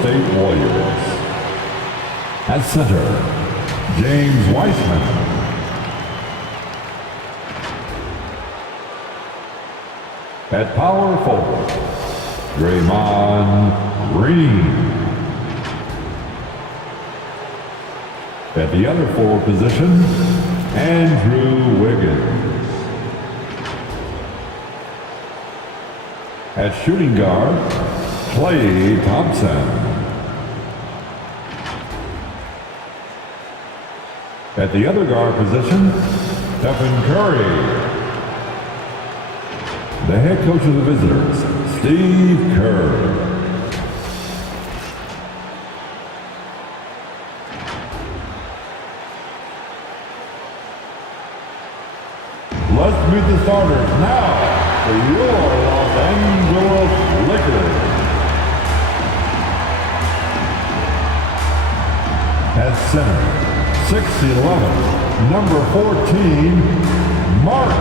State Warriors. At center, James Weissman. At power forward, Draymond Green. At the other forward position, Andrew Wiggins. At shooting guard, Klay Thompson. At the other guard position, Stephen Curry. The head coach of the visitors, Steve Kerr. Let's meet the starters now for your Los Angeles Lakers. At center, 6'11", number 14, Mark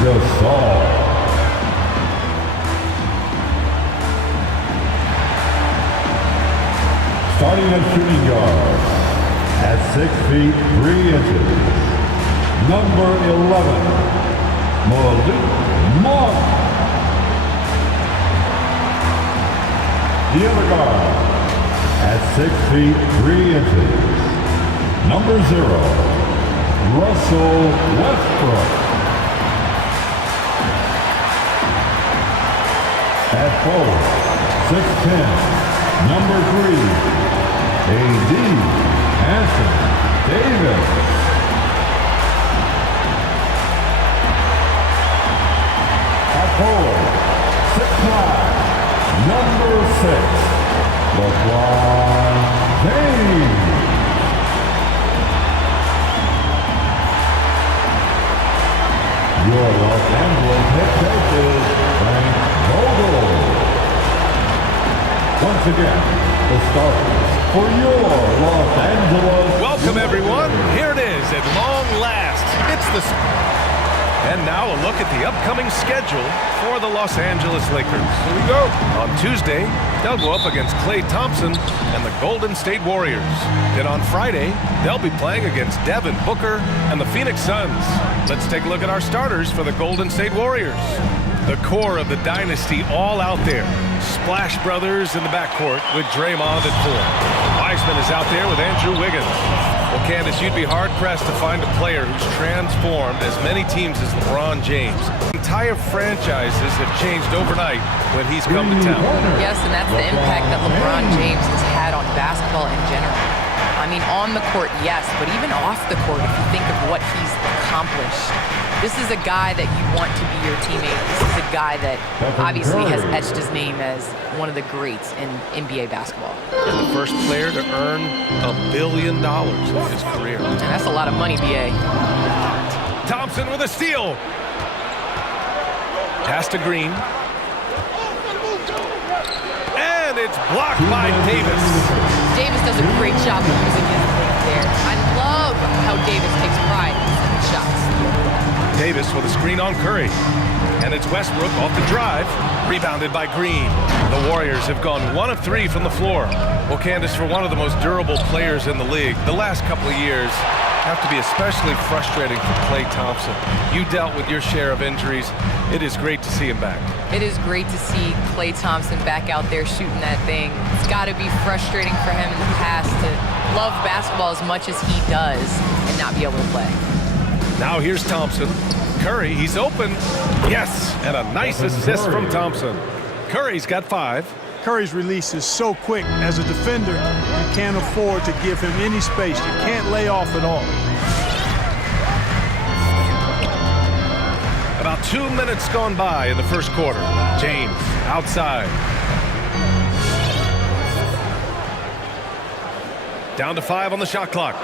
Gasol. Starting at shooting guard, at 6 feet 3 inches, number 11, Malik Monk. The other guard, at 6 feet 3 inches, number 0, Russell Westbrook. At forward, 6'10", number 3, A.D. Anthony Davis. At forward, 6'9", number 6, LeBron James. Your Los Angeles head coach is Frank Vogel. Once again, the starters for your Los Angeles. Welcome, everyone. Here it is at long last. It's the... And now a look at the upcoming schedule for the Los Angeles Lakers. Here we go. On Tuesday, they'll go up against Klay Thompson and the Golden State Warriors. Then on Friday, they'll be playing against Devin Booker and the Phoenix Suns. Let's take a look at our starters for the Golden State Warriors. The core of the dynasty all out there. Splash Brothers in the backcourt with Draymond at 4. Wiseman is out there with Andrew Wiggins. Well, Candace, you'd be hard-pressed to find a player who's transformed as many teams as LeBron James. Entire franchises have changed overnight when he's come to town. Yes, and that's the impact that LeBron James has had on basketball in general. I mean, on the court, yes, but even off the court, if you think of what he's accomplished. This is a guy that you want to be your teammate. This is a guy that obviously has etched his name as one of the greats in NBA basketball. And the first player to earn $1 billion in his career. And that's a lot of money, B.A. Thompson with a steal. Pass to Green. And it's blocked by Davis. Davis does a great job of using his legs there. I love how Davis takes pride in his shots. Davis with a screen on Curry. And it's Westbrook off the drive. Rebounded by Green. The Warriors have gone 1 of 3 from the floor. Well, Candace, for one of the most durable players in the league, the last couple of years have to be especially frustrating for Klay Thompson. You dealt with your share of injuries. It is great to see him back. It is great to see Klay Thompson back out there shooting that thing. It's got to be frustrating for him in the past to love basketball as much as he does and not be able to play. Now here's Thompson. Curry, he's open. Yes, and a nice assist from Thompson. Curry's got 5. Curry's release is so quick. As a defender, you can't afford to give him any space. You can't lay off at all. About 2 minutes gone by in the first quarter. James outside. Down to 5 on the shot clock.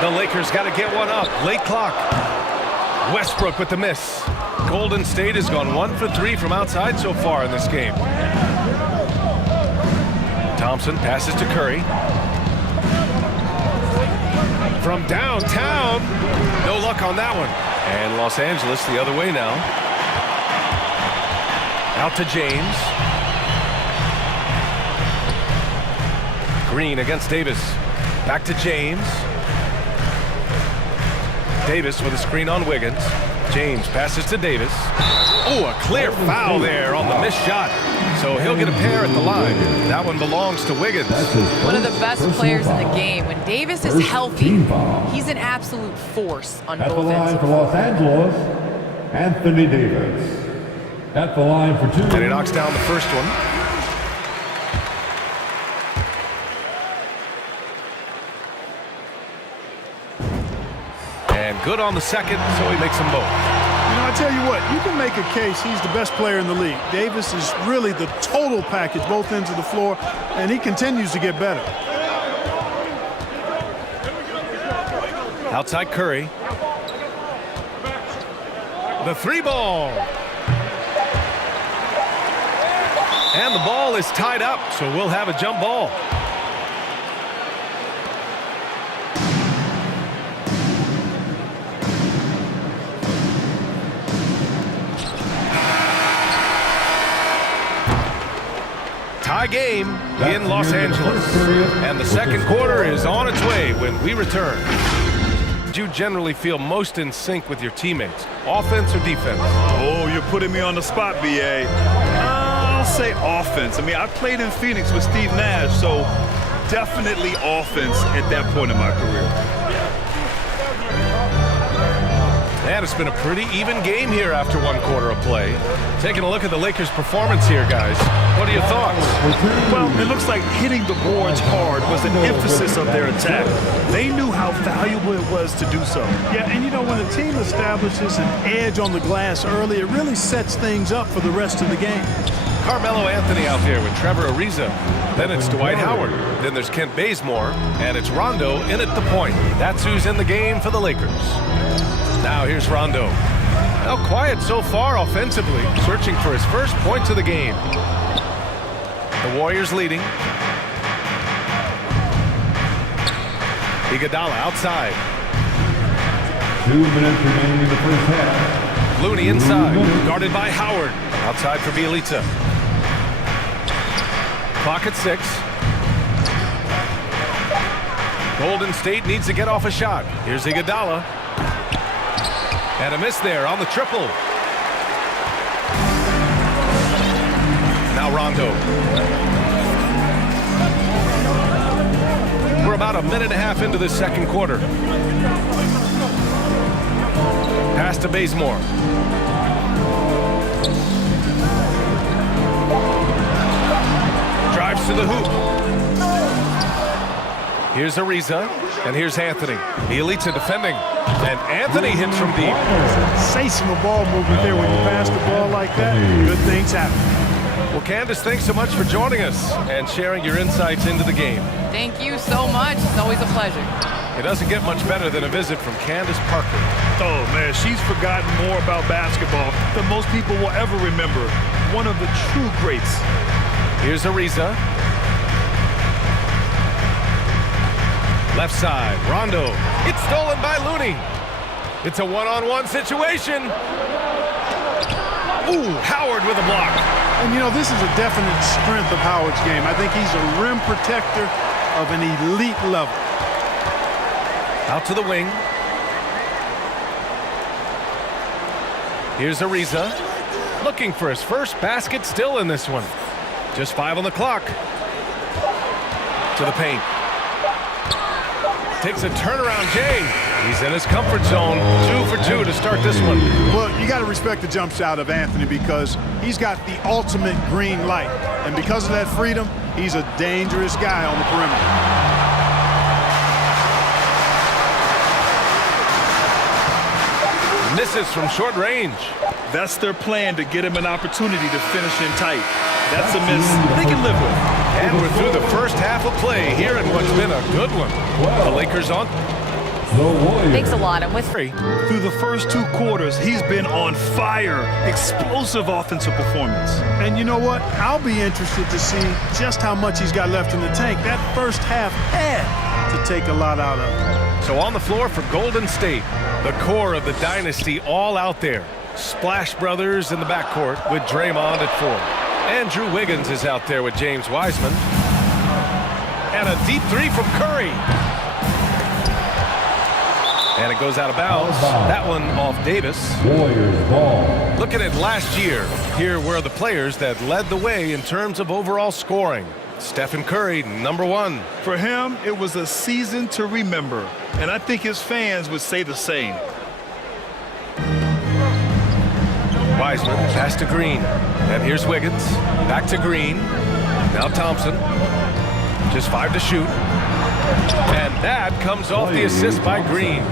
The Lakers got to get one up. Late clock. Westbrook with the miss. Golden State has gone 1 for 3 from outside so far in this game. Thompson passes to Curry. From downtown. No luck on that one. And Los Angeles the other way now. Out to James. Green against Davis. Back to James. Davis with a screen on Wiggins. James passes to Davis. Oh, a clear foul there on the missed shot. So he'll get a pair at the line. That one belongs to Wiggins. One of the best players in the game. When Davis is healthy, he's an absolute force on At the both line ends. for Los Angeles, Anthony Davis. At the line for 2. And he knocks down the first one. And good on the second, so he makes them both. You know, I tell you what, you can make a case he's the best player in the league. Davis is really the total package, both ends of the floor, and he continues to get better. Outside Curry. The 3-ball. And the ball is tied up, so we'll have a jump ball. Tie game in Los Angeles. And the second quarter is on its way when we return. Do you generally feel most in sync with your teammates, offense or defense? Oh, you're putting me on the spot, BA. I'll say offense. I mean, I played in Phoenix with Steve Nash, so definitely offense at that point in my career. And it's been a pretty even game here after one quarter of play. Taking a look at the Lakers' performance here, guys. What are your thoughts? Well, it looks like hitting the boards hard was an emphasis of their attack. They knew how valuable it was to do so. Yeah, and you know, when a team establishes an edge on the glass early, it really sets things up for the rest of the game. Carmelo Anthony out there with Trevor Ariza. Then it's Dwight Howard. Then there's Kent Bazemore. And it's Rondo in at the point. That's who's in the game for the Lakers. Now here's Rondo. Now quiet so far offensively, searching for his first points of the game. The Warriors leading. Iguodala outside. 2 minutes remaining in the first half. Looney inside, guarded by Howard. Outside for Bielitsa. Clock at 6. Golden State needs to get off a shot. Here's Iguodala. And a miss there on the triple. Now Rondo. We're about a minute and a half into this second quarter. Pass to Bazemore. Drives to the hoop. Here's Ariza, and here's Anthony. Bielitsa defending, and Anthony hits from deep. Sensational ball movement there when you pass the ball like that. Good things happen. Well, Candace, thanks so much for joining us and sharing your insights into the game. Thank you so much. It's always a pleasure. It doesn't get much better than a visit from Candace Parker. Oh, man, she's forgotten more about basketball than most people will ever remember. One of the true greats. Here's Ariza. Left side, Rondo. It's stolen by Looney. It's a one-on-one situation. Ooh, Howard with a block. And you know, this is a definite strength of Howard's game. I think he's a rim protector of an elite level. Out to the wing. Here's Ariza. Looking for his first basket still in this one. Just 5 on the clock. To the paint. Takes a turnaround, Jay. He's in his comfort zone. 2 for 2 to start this one. Well, you got to respect the jump shot of Anthony because he's got the ultimate green light. And because of that freedom, he's a dangerous guy on the perimeter. Misses from short range. That's their plan, to get him an opportunity to finish in tight. That's a miss they can live with. And we're through the first half of play here in what's been a good one. The Lakers on. The Warriors. Thanks a lot. I'm with Three. Through the first 2 quarters, he's been on fire. Explosive offensive performance. And you know what? I'll be interested to see just how much he's got left in the tank. That first half had to take a lot out of him. So on the floor for Golden State, the core of the dynasty all out there. Splash Brothers in the backcourt with Draymond at 4. Andrew Wiggins is out there with James Wiseman. And a deep three from Curry. And it goes out of bounds. That one off Davis. Warriors ball. Looking at last year, here were the players that led the way in terms of overall scoring. Stephen Curry, #1. For him, it was a season to remember, and I think his fans would say the same. Wiseman pass to Green. And here's Wiggins. Back to Green. Now Thompson. Just 5 to shoot. And that comes off the assist by Green.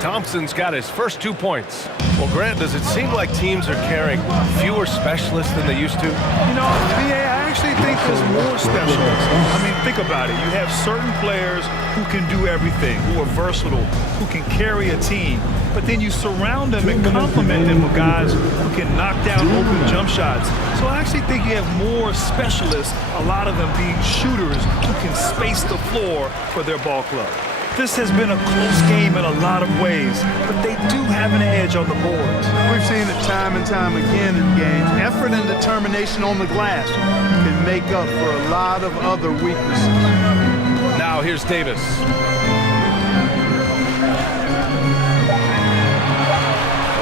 Thompson's got his first 2 points. Well, Grant, does it seem like teams are carrying fewer specialists than they used to? You know, VA, I actually think there's more specialists. I mean, think about it. You have certain players who can do everything, who are versatile, who can carry a team. But then you surround them and complement them with guys who can knock down open jump shots. So I actually think you have more specialists, a lot of them being shooters who can space the floor for their ball club. This has been a close game in a lot of ways, but they do have an edge on the boards. We've seen it time and time again in games. Effort and determination on the glass can make up for a lot of other weaknesses. Now here's Davis.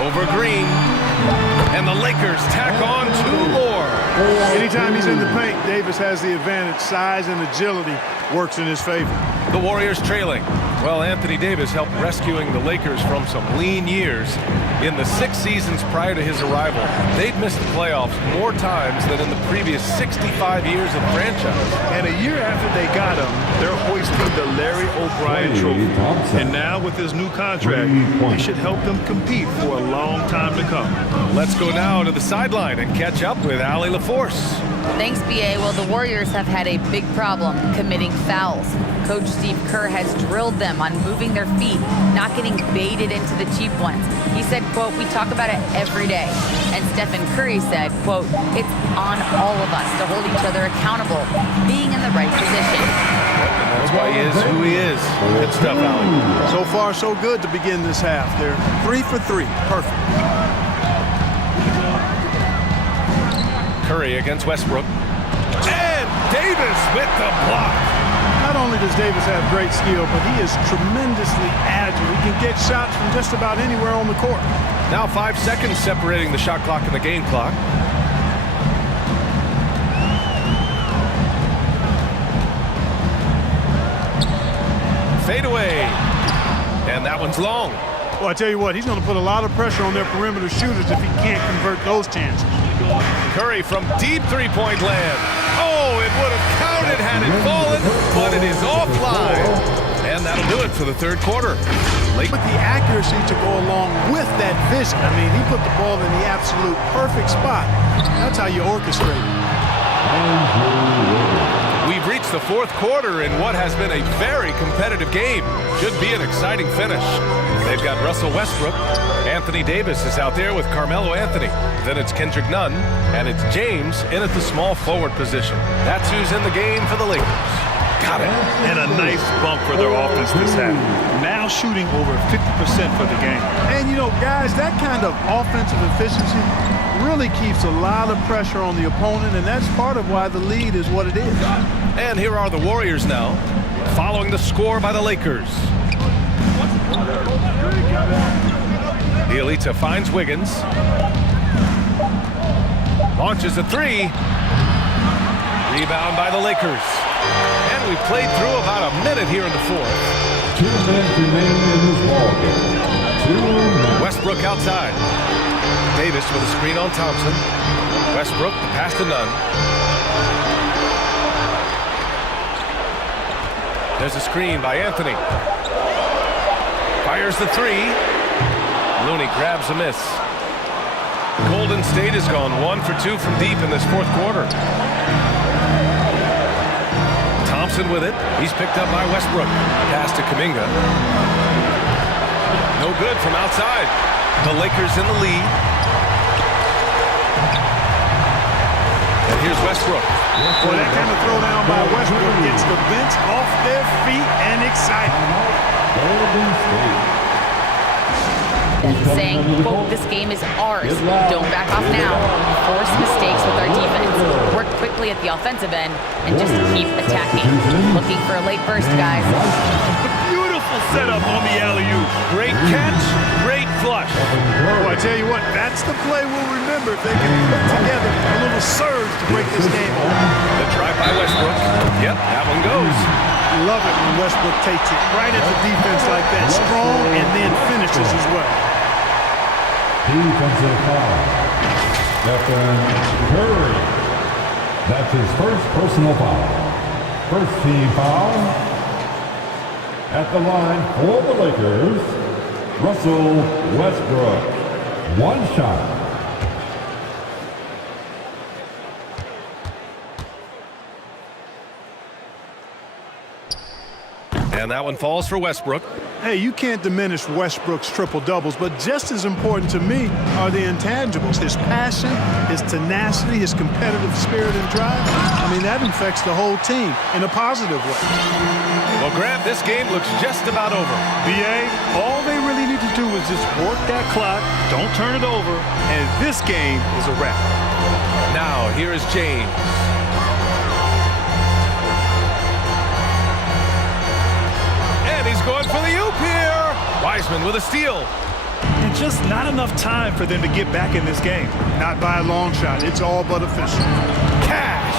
Over Green. And the Lakers tack on 2 more. Anytime he's in the paint, Davis has the advantage. Size and agility works in his favor. The Warriors trailing. Well, Anthony Davis helped rescuing the Lakers from some lean years. In the 6 seasons prior to his arrival, they'd missed the playoffs more times than in the previous 65 years of franchise. And a year after they got him, they're hoisting the Larry O'Brien trophy. And now with his new contract, he should help them compete for a long time to come. Let's go now to the sideline and catch up with Allie LaForce. Thanks, BA. Well, the Warriors have had a big problem committing fouls. Coach Steve Kerr has drilled them on moving their feet, not getting baited into the cheap ones. He said, quote, "We talk about it every day." And Stephen Curry said, quote, "It's on all of us to hold each other accountable, being in the right position." That's why he is who he is. Good stuff, Allie. So far, so good to begin this half. They're 3 for 3. Perfect. Curry against Westbrook. And Davis with the block. Not only does Davis have great skill, but he is tremendously agile. He can get shots from just about anywhere on the court. Now 5 seconds separating the shot clock and the game clock. Fade away. And that one's long. Well, I tell you what, he's going to put a lot of pressure on their perimeter shooters if he can't convert those chances. Curry from deep three-point land. Oh, it would have counted had it fallen, but it is offline. And that'll do it for the third quarter. With the accuracy to go along with that vision. I mean, he put the ball in the absolute perfect spot. That's how you orchestrate it. We've reached the fourth quarter in what has been a very competitive game. Should be an exciting finish. They've got Russell Westbrook. Anthony Davis is out there with Carmelo Anthony. Then it's Kendrick Nunn, and it's James in at the small forward position. That's who's in the game for the Lakers. Got it. And a nice bump for their offense this half. Now shooting over 50% for the game. And, you know, guys, that kind of offensive efficiency really keeps a lot of pressure on the opponent, and that's part of why the lead is what it is. And here are the Warriors now, following the score by the Lakers. Bielitsa finds Wiggins. Launches a three. Rebound by the Lakers. And we played through about a minute here in the fourth. 2 minutes remain in this ballgame. 2 minutes. Westbrook outside. Davis with a screen on Thompson. Westbrook, the pass to Nunn. There's a screen by Anthony. Fires the three. Looney grabs a miss. Golden State has gone 1 for 2 from deep in this fourth quarter. Thompson with it. He's picked up by Westbrook. Pass to Kuminga. No good from outside. The Lakers in the lead. And here's Westbrook. Well, that kind of throwdown by Westbrook gets the bench off their feet and excited. Golden State. them, saying, quote, "This game is ours. Don't back off now. Force mistakes with our defense. Work quickly at the offensive end and just keep attacking." Looking for a late burst, guys. Beautiful setup on the alley-oop. Great catch, great flush. Well, I tell you what, that's the play we'll remember if they can put together a little surge to break this game open. The try by Westbrook. Yep, that one goes. Love it when Westbrook takes it right at the defense like that, strong, and then finishes as well. Defensive foul. Stephen Curry. That's his first personal foul. First team foul. At the line for the Lakers, Russell Westbrook. One shot. And that one falls for Westbrook. Hey, you can't diminish Westbrook's triple-doubles, but just as important to me are the intangibles. His passion, his tenacity, his competitive spirit and drive. I mean, that infects the whole team in a positive way. Well, Grant, this game looks just about over. BA, all they really need to do is just work that clock, don't turn it over, and this game is a wrap. Now, here is James. And he's going for the oop here. Wiseman with a steal. And just not enough time for them to get back in this game. Not by a long shot. It's all but official. Cash.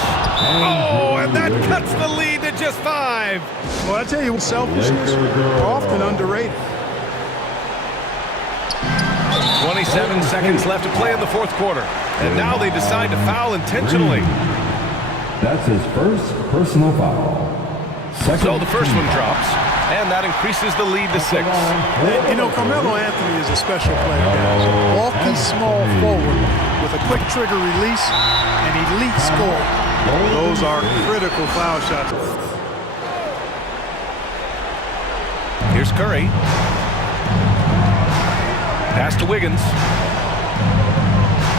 Oh, and that cuts the lead to just 5. Well, I tell you, selfishness are often underrated. 27 seconds left to play in the fourth quarter. And now they decide to foul intentionally. That's his first personal foul. So the first one drops, and that increases the lead to 6. You know, Carmelo Anthony is a special player, guys. Walking small forward with a quick trigger release and elite score. Those are critical foul shots. Here's Curry. Pass to Wiggins.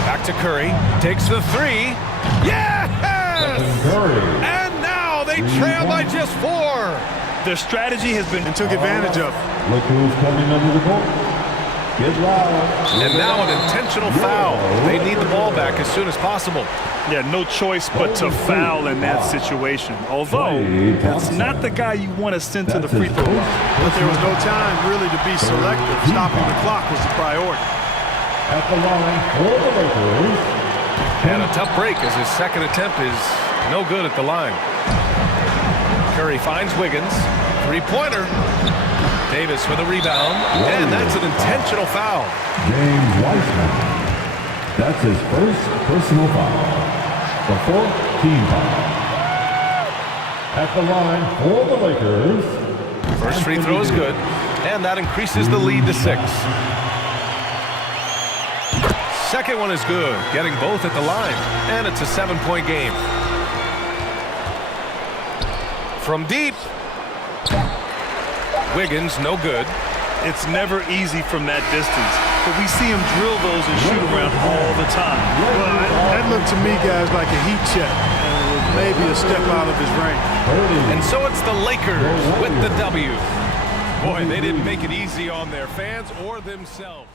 Back to Curry. Takes the 3. Yes! And now they trail by just 4. Their strategy has been... And took advantage of it. Look who's coming under the court. Get loud. And now an intentional foul. They need the ball back as soon as possible. Yeah, no choice but to foul in that situation. Although, that's not the guy you want to send to the free throw line. But there was no time really to be selective. Stopping the clock was the priority. At the line for the Lakers. And a tough break as his second attempt is no good at the line. Curry finds Wiggins. Three-pointer. Davis with a rebound. And that's an intentional foul. James Wiseman. That's his first personal foul. The fourth team foul. At the line for the Lakers. First free throw is good. And that increases the lead to 6. Second one is good, getting both at the line. And it's a 7-point game. From deep. Wiggins, no good. It's never easy from that distance, but we see him drill those and shoot around all the time. Well, that looked to me, guys, like a heat check. And it was maybe a step out of his range. And so it's the Lakers with the W. Boy, they didn't make it easy on their fans or themselves.